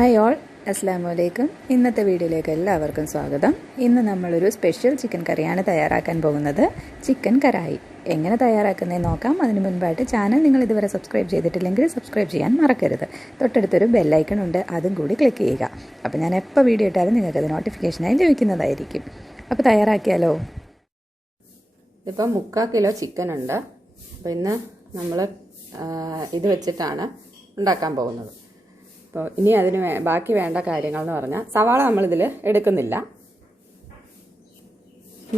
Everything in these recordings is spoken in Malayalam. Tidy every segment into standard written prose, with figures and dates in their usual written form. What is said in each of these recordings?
ഹായ് ഓൾ, അസ്സാം വലൈക്കും. ഇന്നത്തെ വീഡിയോയിലേക്ക് എല്ലാവർക്കും സ്വാഗതം. ഇന്ന് നമ്മളൊരു സ്പെഷ്യൽ ചിക്കൻ കറിയാണ് തയ്യാറാക്കാൻ പോകുന്നത്. ചിക്കൻ കറായി എങ്ങനെ തയ്യാറാക്കുന്നതെന്ന് നോക്കാം. അതിന് മുൻപായിട്ട് ചാനൽ നിങ്ങൾ ഇതുവരെ സബ്സ്ക്രൈബ് ചെയ്തിട്ടില്ലെങ്കിൽ സബ്സ്ക്രൈബ് ചെയ്യാൻ മറക്കരുത്. തൊട്ടടുത്തൊരു ബെല്ലൈക്കൺ ഉണ്ട്, അതും കൂടി ക്ലിക്ക് ചെയ്യുക. അപ്പോൾ ഞാൻ എപ്പോൾ വീഡിയോ ഇട്ടാലും നിങ്ങൾക്കത് നോട്ടിഫിക്കേഷനായി ലഭിക്കുന്നതായിരിക്കും. അപ്പോൾ തയ്യാറാക്കിയാലോ. ഇതിപ്പോൾ 3/4 കിലോ ചിക്കൻ ഉണ്ട്. അപ്പോൾ ഇന്ന് നമ്മൾ ഇത് വെച്ചിട്ടാണ് ഉണ്ടാക്കാൻ പോകുന്നത്. അപ്പോൾ ഇനി അതിന് ബാക്കി വേണ്ട കാര്യങ്ങൾ എന്ന് പറഞ്ഞാൽ, സവാള നമ്മളിതിൽ എടുക്കുന്നില്ല.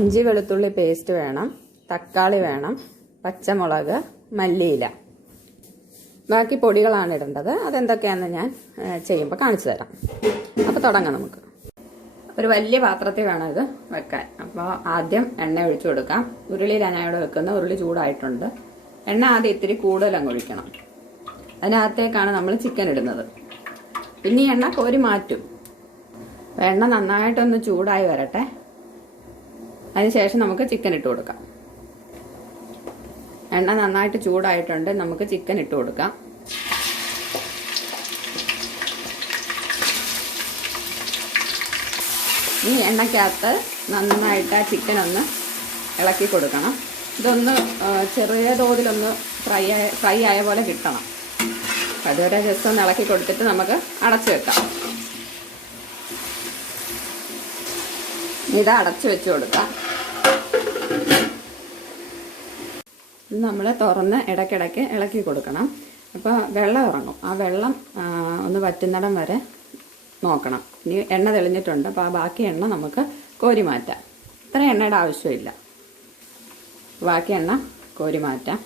ഇഞ്ചി വെളുത്തുള്ളി പേസ്റ്റ് വേണം, തക്കാളി വേണം, പച്ചമുളക്, മല്ലിയില. ബാക്കി പൊടികളാണ് ഇടേണ്ടത്. അതെന്തൊക്കെയാണെന്ന് ഞാൻ ചെയ്യുമ്പോൾ കാണിച്ചു തരാം. അപ്പോൾ തുടങ്ങാം നമുക്ക്. ഒരു വലിയ പാത്രത്തിൽ വേണം ഇത് വെക്കാൻ. അപ്പോൾ ആദ്യം എണ്ണ ഒഴിച്ചു കൊടുക്കാം. ഉരുളിയിലാണ് ഞാൻ ഇവിടെ വെക്കുന്നത്. ഉരുളി ചൂടായിട്ടുണ്ട്. എണ്ണ ആദ്യം ഇത്തിരി കൂടുതലങ്ങ് ഒഴിക്കണം. അതിനകത്തേക്കാണ് നമ്മൾ ചിക്കൻ ഇടുന്നത്. പിന്നെ ഈ എണ്ണ കോരി മാറ്റും. എണ്ണ നന്നായിട്ടൊന്ന് ചൂടായി വരട്ടെ. അതിനുശേഷം നമുക്ക് ചിക്കൻ ഇട്ട് കൊടുക്കാം. എണ്ണ നന്നായിട്ട് ചൂടായിട്ടുണ്ട്. നമുക്ക് ചിക്കൻ ഇട്ട് കൊടുക്കാം. ഈ എണ്ണയ്ക്കകത്ത് നന്നായിട്ട് ആ ചിക്കൻ ഒന്ന് ഇളക്കി കൊടുക്കണം. ഇതൊന്ന് ചെറിയ തോതിലൊന്ന് ഫ്രൈ ആയ പോലെ കിട്ടണം. അതുവരെ ജസ്റ്റ് ഒന്ന് ഇളക്കി കൊടുത്തിട്ട് നമുക്ക് അടച്ചു വെക്കാം. ഇത് അടച്ചു വെച്ച് കൊടുക്കാം. ഇത് നമ്മൾ തുറന്ന് ഇടയ്ക്കിടയ്ക്ക് ഇളക്കി കൊടുക്കണം. അപ്പോൾ വെള്ളം ഇറങ്ങും. ആ വെള്ളം ഒന്ന് വറ്റുന്നിടം വരെ നോക്കണം. ഇനി എണ്ണ തെളിഞ്ഞിട്ടുണ്ട്. അപ്പോൾ ആ ബാക്കി എണ്ണ നമുക്ക് കോരി മാറ്റാം. ഇത്ര എണ്ണയുടെ ആവശ്യമില്ല. ബാക്കി എണ്ണ കോരി മാറ്റാം.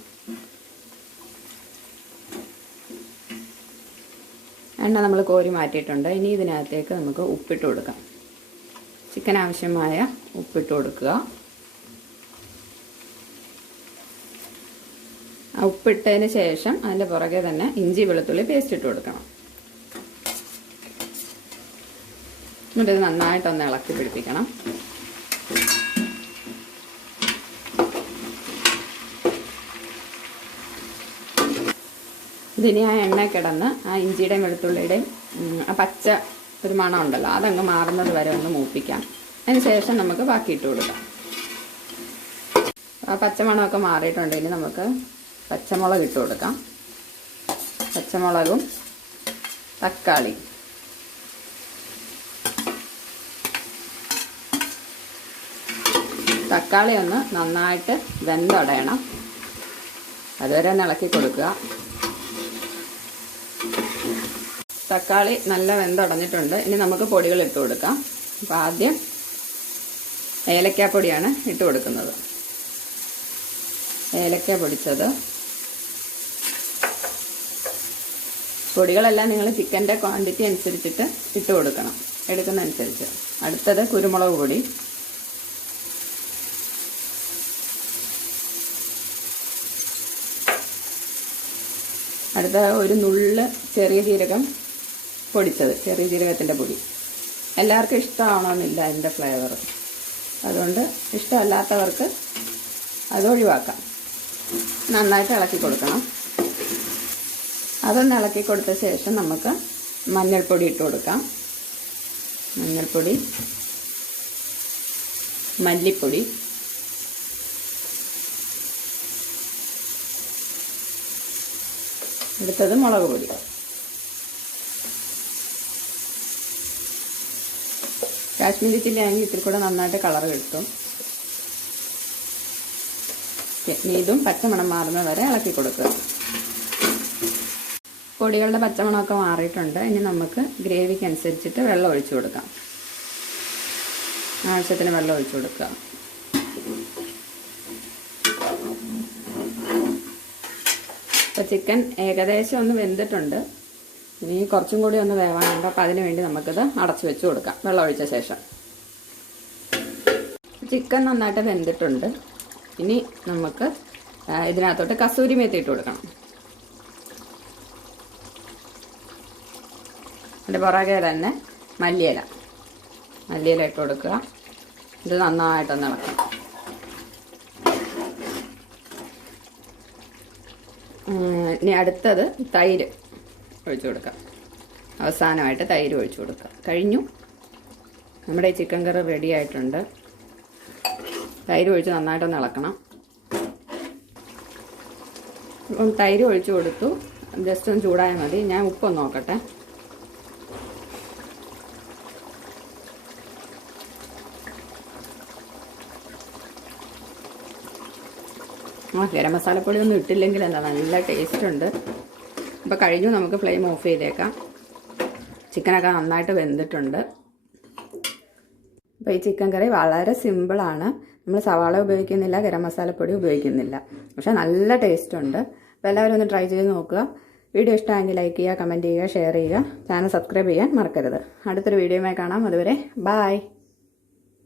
എണ്ണ നമ്മൾ കോരി മാറ്റിയിട്ടുണ്ട്. ഇനി ഇതിനകത്തേക്ക് നമുക്ക് ഉപ്പിട്ട് കൊടുക്കാം. ചിക്കൻ ആവശ്യമായ ഉപ്പിട്ട് കൊടുക്കുക. ആ ഉപ്പിട്ടതിന് ശേഷം അതിൻ്റെ പുറകെ തന്നെ ഇഞ്ചി വെളുത്തുള്ളി പേസ്റ്റ് ഇട്ട് കൊടുക്കണം. എന്നിട്ട് നന്നായിട്ടൊന്ന് ഇളക്കി പിടിപ്പിക്കണം. ഇതിനി ആ എണ്ണ കിടന്ന് ആ ഇഞ്ചിയുടെയും വെളുത്തുള്ളിയുടെയും ആ പച്ച ഒരു മണം ഉണ്ടല്ലോ, അതങ്ങ് മാറുന്നത് വരെ ഒന്ന് മൂപ്പിക്കാം. അതിന് ശേഷം നമുക്ക് ബാക്കി ഇട്ട് കൊടുക്കാം. ആ പച്ചമണമൊക്കെ മാറിയിട്ടുണ്ട്. ഇനി നമുക്ക് പച്ചമുളക് ഇട്ട് കൊടുക്കാം. പച്ചമുളകും തക്കാളി. തക്കാളി ഒന്ന് നന്നായിട്ട് വെന്തുടയണം. അതുവരെ ഒന്ന് ഇളക്കി കൊടുക്കുക. തക്കാളി നല്ല വെന്തുടഞ്ഞിട്ടുണ്ട്. ഇനി നമുക്ക് പൊടികൾ ഇട്ട് കൊടുക്കാം. അപ്പോൾ ആദ്യം ഏലക്കാപ്പൊടിയാണ് ഇട്ട് കൊടുക്കുന്നത്. ഏലക്ക പൊടിച്ചത്. പൊടികളെല്ലാം നിങ്ങൾ ചിക്കൻ്റെ ക്വാണ്ടിറ്റി അനുസരിച്ചിട്ട് ഇട്ട് കൊടുക്കണം, എടുക്കുന്നതനുസരിച്ച്. അടുത്തത് കുരുമുളക് പൊടി. അടുത്ത ഒരു നുള്ള് ചെറിയ ജീരകം പൊടിച്ചത്, ചെറിയ ജീരകത്തിൻ്റെ പൊടി. എല്ലാവർക്കും ഇഷ്ടമാവണമെന്നില്ല അതിൻ്റെ ഫ്ലേവർ. അതുകൊണ്ട് ഇഷ്ടമല്ലാത്തവർക്ക് അത് ഒഴിവാക്കാം. നന്നായിട്ട് ഇളക്കി കൊടുക്കണം. അതൊന്ന് ഇളക്കി കൊടുത്ത ശേഷം നമുക്ക് മഞ്ഞൾപ്പൊടി ഇട്ട് കൊടുക്കാം. മഞ്ഞൾപ്പൊടി, മല്ലിപ്പൊടി, അടുത്തത് മുളക് പൊടി. കാശ്മീരി ചില്ലി ആണെങ്കിൽ ഇത്തിരി കൂടെ നന്നായിട്ട് കളർ കിട്ടും. ഇതും പച്ചമണം മാറുന്ന വരെ ഇളക്കി കൊടുക്കുക. പൊടികളുടെ പച്ചമണമൊക്കെ മാറിയിട്ടുണ്ട്. ഇനി നമുക്ക് ഗ്രേവിക്ക് അനുസരിച്ചിട്ട് വെള്ളം ഒഴിച്ചു കൊടുക്കാം. ആവശ്യത്തിന് വെള്ളം ഒഴിച്ചു കൊടുക്കുക. അപ്പോൾ ചിക്കൻ ഏകദേശം ഒന്ന് വെന്തിട്ടുണ്ട്. ഇനി കുറച്ചും കൂടി ഒന്ന് വേവാനുണ്ട്. അപ്പോൾ അതിന് വേണ്ടി നമുക്കിത് അടച്ചു വെച്ച് കൊടുക്കാം വെള്ളം ഒഴിച്ച ശേഷം. ചിക്കൻ നന്നായിട്ട് വെന്തിട്ടുണ്ട്. ഇനി നമുക്ക് ഇതിനകത്തോട്ട് കസൂരി മേത്തി ഇട്ട് കൊടുക്കണം. അതിൻ്റെ പുറകെ തന്നെ മല്ലിയില ഇട്ട് കൊടുക്കുക. ഇത് നന്നായിട്ടൊന്ന് ഇളക്കണം. ഇനി അടുത്തത് തൈര് ഒഴിച്ചു കൊടുക്കാം. അവസാനമായിട്ട് തൈര് ഒഴിച്ചു കൊടുക്കുക. കഴിഞ്ഞു. നമ്മുടെ ഈ ചിക്കൻ കറി റെഡി ആയിട്ടുണ്ട്. തൈര് ഒഴിച്ച് നന്നായിട്ടൊന്ന് ഇളക്കണം. ഇപ്പം തൈര് ഒഴിച്ചു കൊടുത്തു. ജസ്റ്റ് ഒന്ന് ചൂടായാൽ മതി. ഞാൻ ഉപ്പൊന്ന് നോക്കട്ടെ. ഗരം മസാലപ്പൊടി ഒന്നും ഇട്ടില്ലെങ്കിൽ എന്താ നല്ല ടേസ്റ്റ് ഉണ്ട്. അപ്പോൾ കഴിഞ്ഞു. നമുക്ക് ഫ്ലെയിം ഓഫ് ചെയ്തേക്കാം. ചിക്കനൊക്കെ നന്നായിട്ട് വെന്തിട്ടുണ്ട്. അപ്പോൾ ഈ ചിക്കൻ കറി വളരെ സിമ്പിളാണ്. നമ്മൾ സവാള ഉപയോഗിക്കുന്നില്ല, ഗരം മസാലപ്പൊടി ഉപയോഗിക്കുന്നില്ല. പക്ഷേ നല്ല ടേസ്റ്റ് ഉണ്ട്. അപ്പോൾ എല്ലാവരും ഒന്ന് ട്രൈ ചെയ്ത് നോക്കുക. വീഡിയോ ഇഷ്ടമായെങ്കിൽ ലൈക്ക് ചെയ്യുക, കമൻറ്റ് ചെയ്യുക, ഷെയർ ചെയ്യുക. ചാനൽ സബ്സ്ക്രൈബ് ചെയ്യാൻ മറക്കരുത്. അടുത്തൊരു വീഡിയോയുമായി കാണാം. അതുവരെ ബായ്.